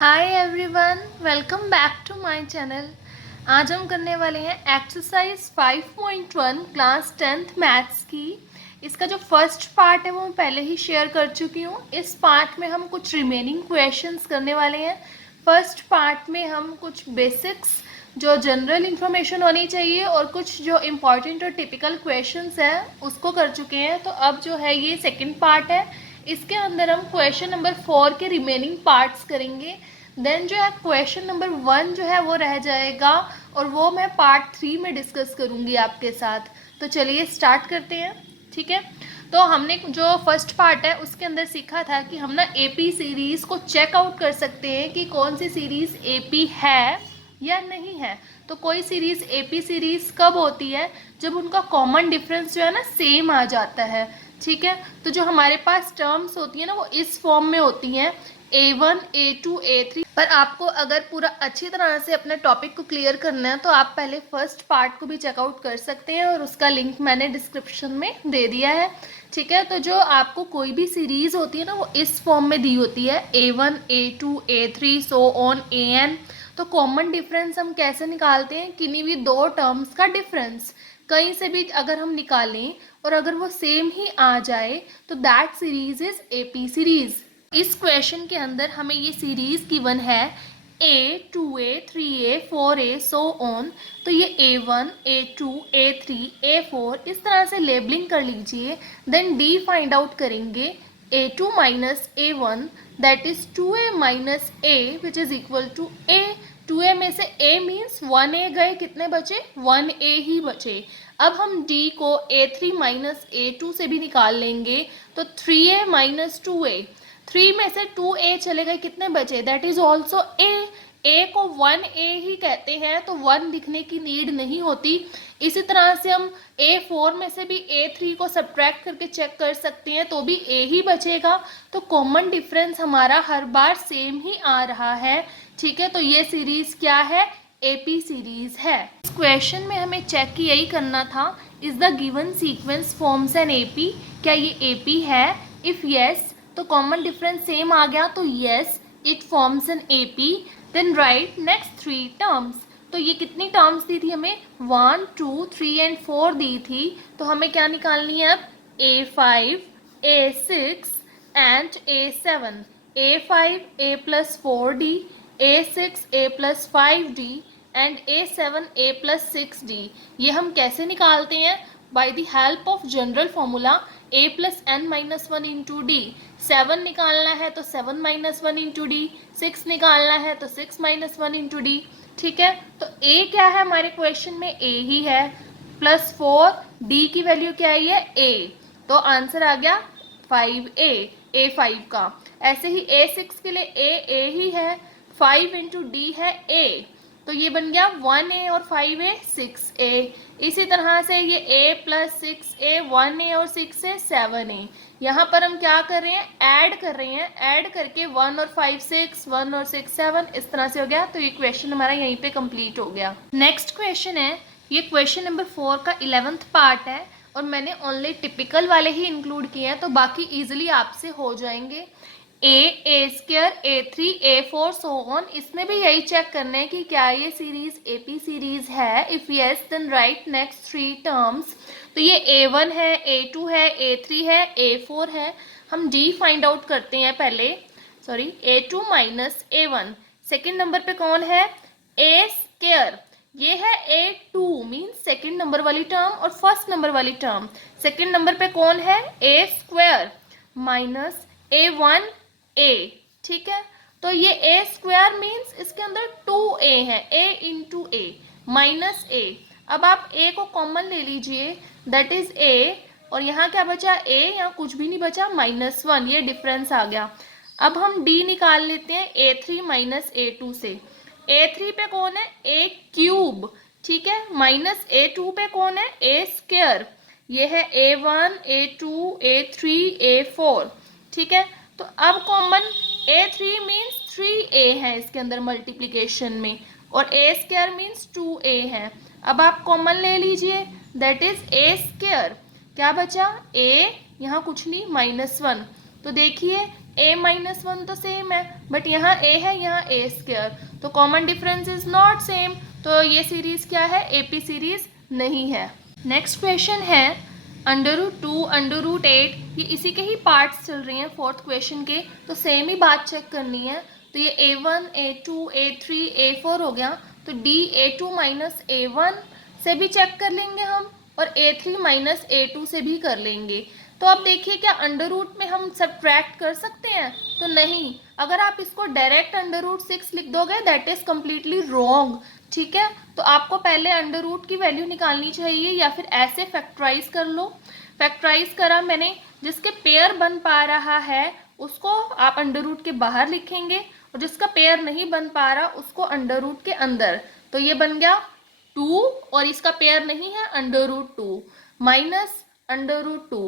Hi everyone, welcome back to my channel. आज हम करने वाले हैं एक्सरसाइज 5.1 क्लास 10th मैथ्स की। इसका जो फर्स्ट पार्ट है वो मैं पहले ही शेयर कर चुकी हूँ। इस पार्ट में हम कुछ रिमेनिंग क्वेश्चंस करने वाले हैं। फर्स्ट पार्ट में हम कुछ बेसिक्स जो जनरल इंफॉर्मेशन होनी चाहिए और कुछ जो इम्पॉर्टेंट और टिपिकल क्वेश्चंस हैं उसको कर चुके हैं। तो अब जो है ये सेकंड पार्ट है। इसके अंदर हम क्वेश्चन नंबर 4 के रिमेनिंग पार्ट्स करेंगे। देन जो है क्वेश्चन नंबर 1 जो है वो रह जाएगा और वो मैं पार्ट 3 में डिस्कस करूँगी आपके साथ। तो चलिए स्टार्ट करते हैं, ठीक है। तो हमने जो फर्स्ट पार्ट है उसके अंदर सीखा था कि हम ना एपी सीरीज़ को चेकआउट कर सकते हैं कि कौन सी सीरीज़ एपी है या नहीं है। तो कोई सीरीज़ एपी सीरीज़ कब होती है? जब उनका कॉमन डिफरेंस जो है ना सेम आ जाता है, ठीक है। तो जो हमारे पास टर्म्स होती है ना वो इस फॉर्म में होती हैं A1, A2, A3। पर आपको अगर पूरा अच्छी तरह से अपने टॉपिक को क्लियर करना है तो आप पहले फर्स्ट पार्ट को भी चेकआउट कर सकते हैं और उसका लिंक मैंने डिस्क्रिप्शन में दे दिया है, ठीक है। तो जो आपको कोई भी सीरीज़ होती है ना वो इस फॉर्म में दी होती है A1, A2, A3 so on AN। तो कॉमन डिफरेंस हम कैसे निकालते हैं? किन्हीं भी दो टर्म्स का डिफरेंस कहीं से भी अगर हम निकालें और अगर वो सेम ही आ जाए तो that series is AP series. इस क्वेश्चन के अंदर हमें ये सीरीज गिवन है A, 2A, 3A, 4A so on. तो ये A1, A2, A3, A4 इस तरह से लेबलिंग कर लीजिए। देन D फाइंड आउट करेंगे A2 minus A1 that is 2A minus A which is equal to A। 2A में से A मीन्स 1A गए, कितने बचे? 1A ही बचे। अब हम D को A3 माइनस A2 से भी निकाल लेंगे तो 3A माइनस 2A। 3 में से 2A चले गए, कितने बचे? That is also A। A को 1A ही कहते हैं तो 1 लिखने की नीड नहीं होती। इसी तरह से हम A4 में से भी A3 को सब्ट्रैक्ट करके चेक कर सकते हैं तो भी A ही बचेगा। तो कॉमन डिफरेंस हमारा हर बार सेम ही आ रहा है, ठीक है। तो ये सीरीज क्या है? एपी सीरीज है। इस क्वेश्चन में हमें चेक यही करना था, is the given sequence forms an AP. क्या ये एपी है? इफ यस तो कॉमन डिफरेंस सेम आ गया तो yes it forms an AP. Then write next 3 terms. तो ये कितनी टर्म्स दी थी हमें? 1, 2, 3 एंड 4 दी थी। तो हमें क्या निकालनी है अब? A5, A6 and A7। A5 A plus 4D, A6 A plus 5D and A7 A plus 6D। ये हम कैसे निकालते हैं? By the help of general formula A plus n minus 1 into D। 7 निकालना है तो 7 minus 1 into D, 6 निकालना है तो 6 minus 1 into D, ठीक है। तो A क्या है हमारे क्वेश्चन में? A ही है। प्लस 4 D की वैल्यू क्या आई है? A। तो आंसर आ गया 5A, A5 का। ऐसे ही A6 के लिए A ही है, 5 इंटू D है A। तो ये बन गया 1A और 5A 6A। इसी तरह से ये A प्लस 6A 1A और 6A 7A। यहाँ पर हम क्या कर रहे हैं? ऐड कर रहे हैं। ऐड करके 1 और 5 6, 1 और 6 7 इस तरह से हो गया। तो ये क्वेश्चन हमारा यहीं पे कंप्लीट हो गया। नेक्स्ट क्वेश्चन है, ये क्वेश्चन नंबर 4 का 11th पार्ट है और मैंने ओनली टिपिकल वाले ही इंक्लूड किए हैं तो बाकी इजीली आपसे हो जाएंगे। A square, A3, A4 so on. इसमें भी यही चेक करना है कि क्या ये सीरीज एपी सीरीज है। If yes then write next 3 terms. तो ये A1 है, A2 है, A3 है, A4 है। हम D फाइंड आउट करते हैं पहले। Sorry, A2 minus A1। Second number पे कौन है? A square. ये है A2 मीन्स सेकेंड नंबर वाली टर्म और फर्स्ट नंबर वाली टर्म। सेकेंड नंबर पे कौन है? A square minus A1 A, ठीक है। तो ये A स्क्वायर मीन्स इसके अंदर 2A है, A into A minus A। अब आप A को कॉमन ले लीजिए दैट इज A और यहाँ क्या बचा? A, यहाँ कुछ भी नहीं बचा, -1। ये डिफरेंस आ गया। अब हम D निकाल लेते हैं A3 माइनस A2 से। A3 पे कौन है? A क्यूब, ठीक है। माइनस A2 पे कौन है? A square. ये है A1, A2, A3, A4, ठीक है। तो अब कॉमन A3 मीन्स 3A है इसके अंदर मल्टीप्लिकेशन में और A स्क्वायर मीन्स 2A है। अब आप कॉमन ले लीजिए दैट इज A स्क्वायर। क्या बचा? A, यहाँ कुछ नहीं, -1। तो देखिए a माइनस 1 तो सेम है, बट यहाँ a है, यहाँ a स्क्वायर, तो common difference is not same, तो ये सीरीज क्या है, AP सीरीज नहीं है। नेक्स्ट क्वेश्चन है √2 √8, ये इसी के ही पार्ट्स चल रही हैं फोर्थ क्वेश्चन के, तो सेम ही बात चेक करनी है। तो ये A1 A2 A3 A4 हो गया, तो D A2 माइनस A1 से भी चेक कर लेंगे हम, और A3 माइनस A2 से भी कर लेंगे। तो अब देखिए, क्या अंडर रूट में हम सब्ट्रैक्ट कर सकते हैं, तो नहीं। अगर आप इसको डायरेक्ट √6 लिख दोगे दैट इज कम्प्लीटली रॉन्ग, ठीक है। तो आपको पहले अंडर रूट की वैल्यू निकालनी चाहिए, या फिर ऐसे फैक्टराइज कर लो। फैक्टराइज करा मैंने, जिसके पेयर बन पा रहा है उसको आप अंडर रूट के बाहर लिखेंगे, और जिसका पेयर नहीं बन पा रहा उसको अंडर रूट के अंदर। तो ये बन गया 2, और इसका पेयर नहीं है √2 माइनस √2।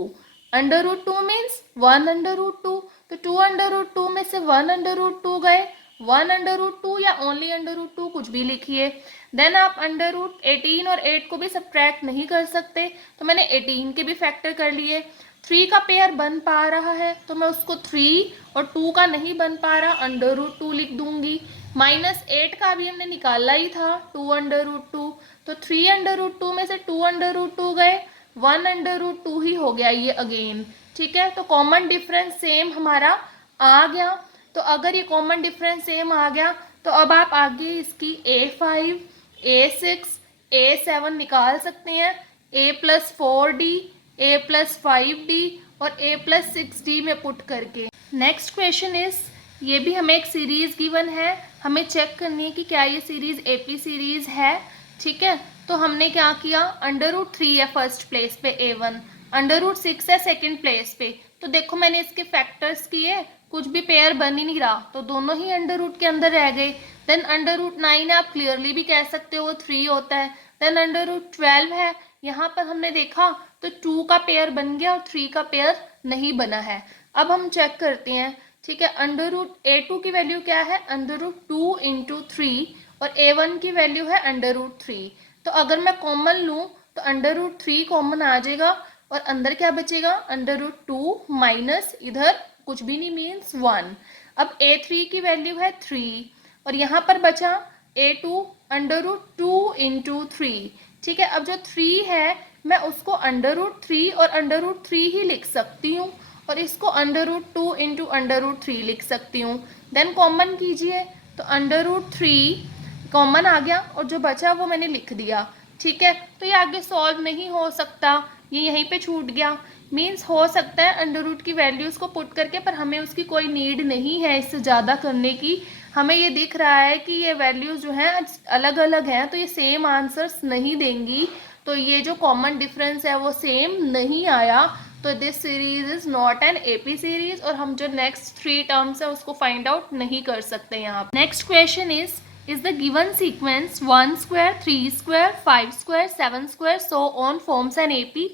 √2 मीन्स 1 √2, तो 2 √2 में से 1 √2 गए, 1 √2 या ओनली √2 कुछ भी लिखिए। देन आप √18 और 8 को भी सब्ट्रैक्ट नहीं कर सकते, तो मैंने 18 के भी फैक्टर कर लिए। 3 का पेयर बन पा रहा है तो मैं उसको 3, और 2 का नहीं बन पा रहा √2 लिख दूंगी। -8 का भी हमने निकाला ही था, 2 √2, तो 3 √2 में से 2 √2 गए, 1 √2 ही हो गया ये अगेन, ठीक है। तो कॉमन डिफरेंस सेम हमारा आ गया। तो अगर ये कॉमन डिफरेंस सेम आ गया, तो अब आप आगे इसकी A5 A6 A7 निकाल सकते हैं, A+4D A+5D और A+6D में पुट करके। नेक्स्ट क्वेश्चन इज, ये भी हमें एक सीरीज गिवन है, हमें चेक करनी है कि क्या ये सीरीज AP सीरीज है, ठीक है। तो हमने क्या किया, √3 है फर्स्ट प्लेस पे A1, √6 है सेकंड प्लेस पे, तो देखो मैंने इसके फैक्टर्स किए, कुछ भी पेयर बन ही नहीं रहा, तो दोनों ही अंडर रूट के अंदर रह गए। देन √9 है, आप क्लियरली भी कह सकते हो 3 होता है। देन √12 है, यहाँ पर हमने देखा तो 2 का पेयर बन गया और 3 का पेयर नहीं बना है। अब हम चेक करते हैं, ठीक है। A2 की वैल्यू क्या है, √2 × 3, और A1 की वैल्यू है √3। तो अगर मैं कॉमन लूँ तो √3 कॉमन आ जाएगा, और अंदर क्या बचेगा, √2 माइनस इधर कुछ भी नहीं मीन्स 1। अब A3 की वैल्यू है 3, और यहाँ पर बचा A2 √2 × 3, ठीक है। अब जो 3 है मैं उसको √3 और √3 ही लिख सकती हूँ, और इसको √2 × √3 लिख सकती हूँ। देन कॉमन कीजिए, तो √3 कॉमन आ गया, और जो बचा वो मैंने लिख दिया, ठीक है। तो ये आगे सॉल्व नहीं हो सकता, ये यहीं पे छूट गया। मीन्स हो सकता है अंडर रूट की वैल्यूज़ को पुट करके, पर हमें उसकी कोई नीड नहीं है इससे ज़्यादा करने की। हमें ये दिख रहा है कि ये वैल्यूज़ जो हैं अलग अलग हैं, तो ये सेम आंसर्स नहीं देंगी, तो ये जो कॉमन डिफरेंस है वो सेम नहीं आया, तो this series is not an AP series, और हम जो नेक्स्ट 3 टर्म्स है उसको फाइंड आउट नहीं कर सकते यहाँ। Next question is the given sequence 1 square 3 square 5 square 7 square so on forms an AP।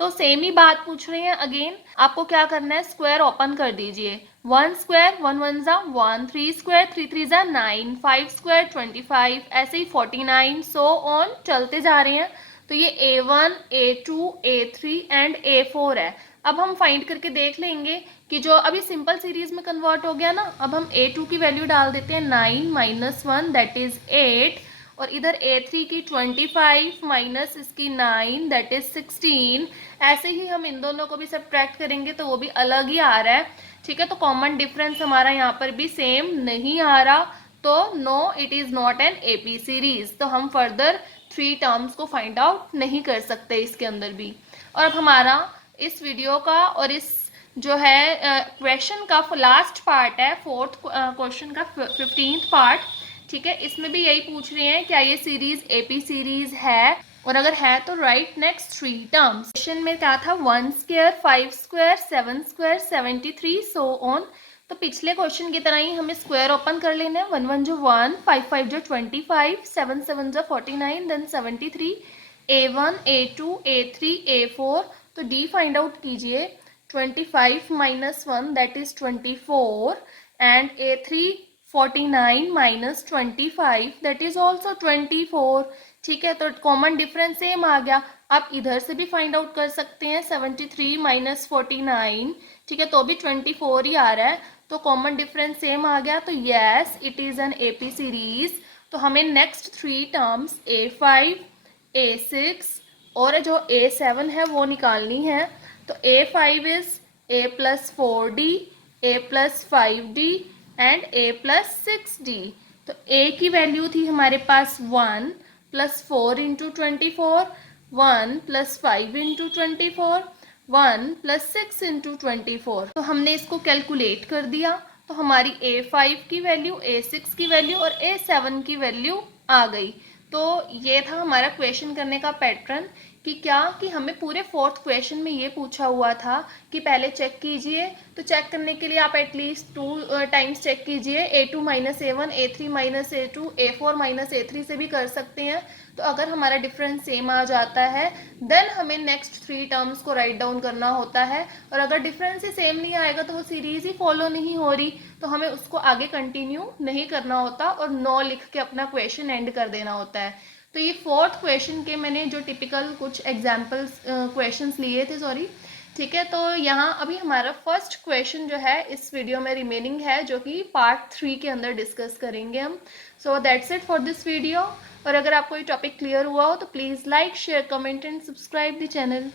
तो सेम ही बात पूछ रहे हैं अगेन, आपको क्या करना है, स्क्वायर ओपन कर दीजिए। 1 स्क्वायर 1 1 ज़ा 1, 3 स्क्वायर 3 3 ज़ा 9, 5 स्क्वायर 25, ऐसे ही 49 सो ऑन चलते जा रहे हैं। तो ये A1 A2 A3 and A4 है। अब हम फाइंड करके देख लेंगे कि जो अभी सिंपल सीरीज में कन्वर्ट हो गया ना, अब हम A2 की वैल्यू डाल देते हैं 9 - 1 दैट इज 8, और इधर A3 की 25 माइनस इसकी 9 दैट इज 16। ऐसे ही हम इन दोनों को भी सब्ट्रैक्ट करेंगे तो वो भी अलग ही आ रहा है, ठीक है। तो कॉमन डिफरेंस हमारा यहाँ पर भी सेम नहीं आ रहा, तो no it is not an AP series. तो हम फर्दर 3 टर्म्स को फाइंड आउट नहीं कर सकते इसके अंदर भी। और अब हमारा इस वीडियो का और इस जो है क्वेश्चन का लास्ट पार्ट है, फोर्थ क्वेश्चन का 15th पार्ट, ठीक है। इसमें भी यही पूछ रहे हैं क्या ये सीरीज AP सीरीज है, और अगर है तो राइट नेक्स्ट 3 टर्म्स। क्वेश्चन में क्या था, 1 square 5 square 7 square 73 so on. तो पिछले क्वेश्चन की तरह ही हमें स्क्वायर ओपन कर लेना है। 1 1 जो 1, 5 5 जो 25, 7 7 जो 49, then 73, A1 A2 A3 A4। तो D फाइंड आउट कीजिए, 25 - 1 that is 24, and A3 49 - 25 that is also 24, ठीक है। तो कॉमन डिफरेंस सेम आ गया। आप इधर से भी फाइंड आउट कर सकते हैं, 73 - 49, ठीक है, तो भी 24 ही आ रहा है। तो कॉमन डिफरेंस सेम आ गया, तो yes it is an AP series. तो हमें नेक्स्ट 3 टर्म्स A5, A6 और जो A7 है वो निकालनी है। तो A5 is A+4D, A+5D and A+6D। तो A की वैल्यू थी हमारे पास 1 + 4 × 24, 1 + 5 × 24, 1 + 6 × 24। तो हमने इसको कैलकुलेट कर दिया, तो हमारी A5 की वैल्यू, A6 की वैल्यू और A7 की वैल्यू आ गई। तो ये था हमारा क्वेश्चन करने का पैटर्न कि क्या कि हमें पूरे 4th क्वेश्चन में ये पूछा हुआ था कि पहले चेक कीजिए। तो चेक करने के लिए आप एटलीस्ट 2 टाइम्स चेक कीजिए, A2 - A1, A3 - A2, A4 - A3 से भी कर सकते हैं। तो अगर हमारा डिफरेंस सेम आ जाता है देन हमें नेक्स्ट 3 टर्म्स को राइट डाउन करना होता है, और अगर डिफरेंस ही सेम नहीं आएगा तो वो सीरीज ही फॉलो नहीं हो रही, तो हमें उसको आगे कंटिन्यू नहीं करना होता और 9 लिख के अपना क्वेश्चन एंड कर देना होता है। तो ये 4th क्वेश्चन के मैंने जो टिपिकल कुछ एग्जाम्पल्स क्वेश्चंस लिए थे, सॉरी, ठीक है। तो यहाँ अभी हमारा फर्स्ट क्वेश्चन जो है इस वीडियो में रिमेनिंग है, जो कि पार्ट 3 के अंदर डिस्कस करेंगे हम। So that's it for this video. और अगर आपको ये टॉपिक क्लियर हुआ हो तो please like, share, comment and subscribe the channel.